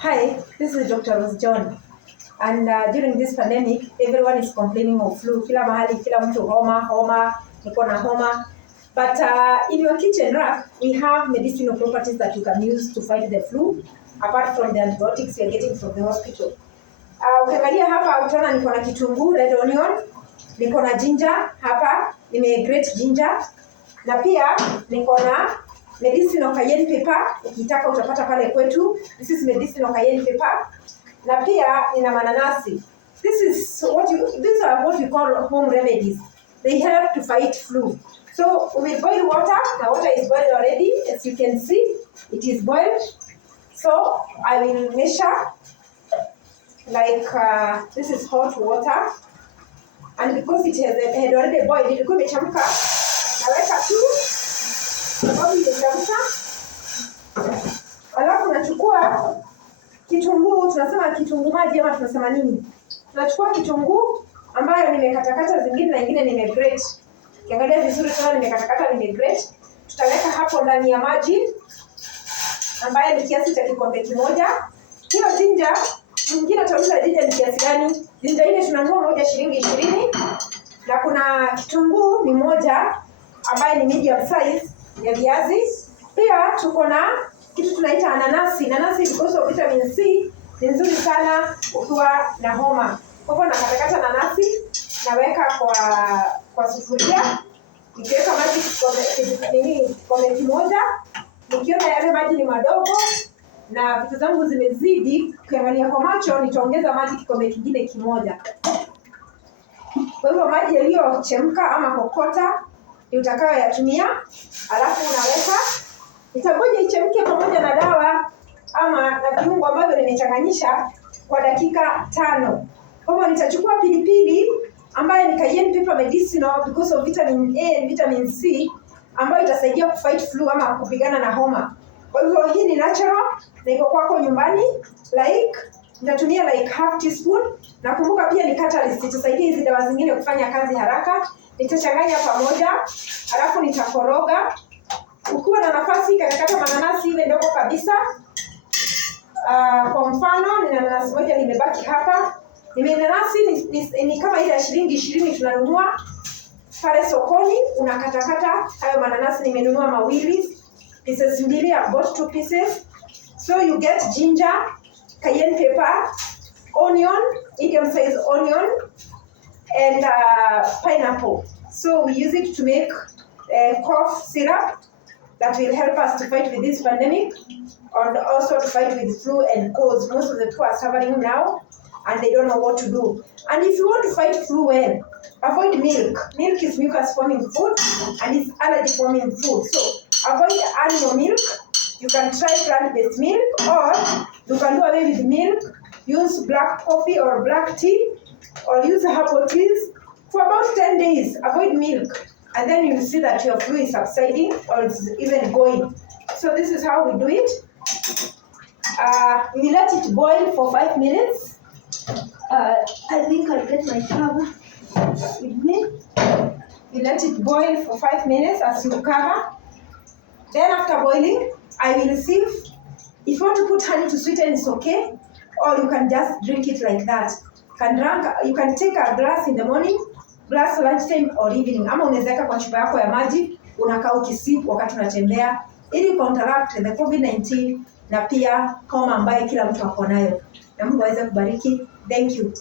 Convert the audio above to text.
Hi, this is Dr. Rose John. And during this pandemic, everyone is complaining of flu. Kila mahali, kila mtu homa, niko na homa. But in your kitchen rack, we have medicinal properties that you can use to fight the flu, apart from the antibiotics you're getting from the hospital. Ukiangalia hapa utaona niko na kitunguu, red onion, niko na ginger hapa, grate ginger, na pia niko na medicinal cayenne pepper, ukitaka utapata pale kwetu. This is medicinal cayenne pepper. Na pia ina mananasi. These are what we call home remedies. They help to fight flu. So we will boil water. The water is boiled already. As you can see, it is boiled. So I will measure like this is hot water. And because it had already boiled, it could be chamka. Naweka tu sababu imechemka. Alafu nachukua kitunguu, tunasema kitunguu maji ama tunasema nini? Tunachukua kitunguu ambayo nimekatakata zingine na nyingine nimegrate. Kiangalia vizuri tena nimekatakata nimegrate. Tutaweka hapo ndani ya maji ambayo ni kiasi cha kikombe kimoja. Hiyo ginger, mwingine atauliza ginger ni kiasi gani? Ginger ile tunanunua moja shilingi 20. Na kuna kitunguu ni moja ambayo ni medium size ya viazi. Pia tuko na kitu tunaita nanasi. Nanasi because of vitamin C ni nzuri sana ukiwa na homa. Kwa hivyo nakatakata nanasi, naweka kwa sufuria. Nikiweka maji kikombe kimoja. Nikiona yale maji ni madogo na vitu zangu zimezidi, ukiangalia kwa macho nitaongeza maji kikombe kingine kimoja. Kwa hivyo maji yaliyochemka ama kokota ndio utakayoyatumia, alafu unaweka. Nitangoja ichemke pamoja na dawa ama na viungo ambavyo nimechanganyisha kwa dakika 5. Kwa hivyo nitachukua pilipili ambayo ni cayenne pepper medicinal because of vitamin A and vitamin C ambayo itasaidia kufight flu ama kupigana na homa. Kwa hivyo hii ni natural na iko kwako nyumbani. Nitatumia like half teaspoon. Na kumbuka pia ni catalyst, itasaidia hizi dawa zingine kufanya kazi haraka. Nitachanganya pamoja, alafu nitakoroga. Ukiwa na nafasi katakata mananasi iwe ndogo kabisa. Kwa mfano nina nanasi moja limebaki hapa. Nanasi ni kama ile ya shilingi 20 tunanunua pale sokoni. Unakatakata hayo mananasi, nimenunua mawili. Pieces mbili, I bought 2 pieces. So you get ginger, cayenne pepper, onion, medium size onion, and pineapple. So we use it to make cough syrup that will help us to fight with this pandemic and also to fight with flu and colds. Most of the people are suffering now and they don't know what to do. And if you want to fight flu well, avoid milk. Milk is mucus forming food and it's allergy forming food. So avoid animal milk. You can try plant-based milk, or you can do away with milk. Use black coffee or black tea, or use herbal teas for about 10 days. Avoid milk, and then you'll see that your flu is subsiding or it's even going. So this is how we do it. We let it boil for 5 minutes. I think I'll get my cover with me. We let it boil for 5 minutes as you cover. Then after boiling, I will sieve. If you want to put honey to sweeten, it's okay. Or you can just drink it like that. You can take a glass in the morning, glass lunchtime or evening. Ama unaweza kwa chupa yako ya maji, unakaa ukisip wakati unatembea, ili counteract the COVID-19 na pia homa ambayo kila mtu ako nayo. Na Mungu aweze kubariki. Thank you.